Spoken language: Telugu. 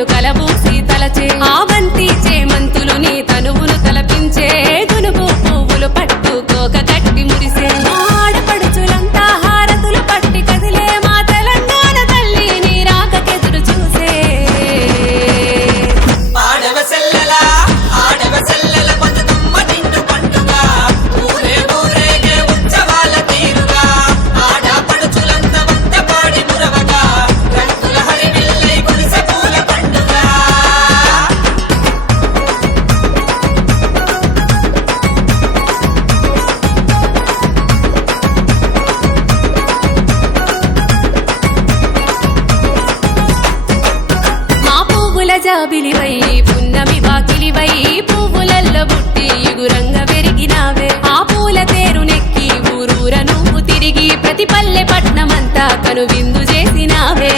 పూలు కలబూసి తలచే ఆ బంతి చేమంతులు నీ తనువును తలపించే గునుగు పువ్వులు పట్టుకోక గట్టి మురిసే ఆడపడుచులంతా హారతులు పట్టి కదిలే మా తెలంగాణ తల్లి నీ రాకకెదురు చూసే ఆడవ సెల్లల బతుకమ్మ నిండు పండుగ ఊరే ఊరేగే ఉత్సవాల తీరుగా ఆడపడుచులంత వంత పాడి మురవగా రంగుల హరివిల్లై కురిసె పూల పండుగ మా పువ్వుల జాబిలివై పున్నమి వాకిలివై పువ్వులల్లో బుట్టి ఇగురంగా పెరిగినావే ఆ పూల తేరునెక్కి ఊరూర నువ్వు తిరిగి ప్రతి పల్లె పట్నమంతా కనువిందు చేసినావే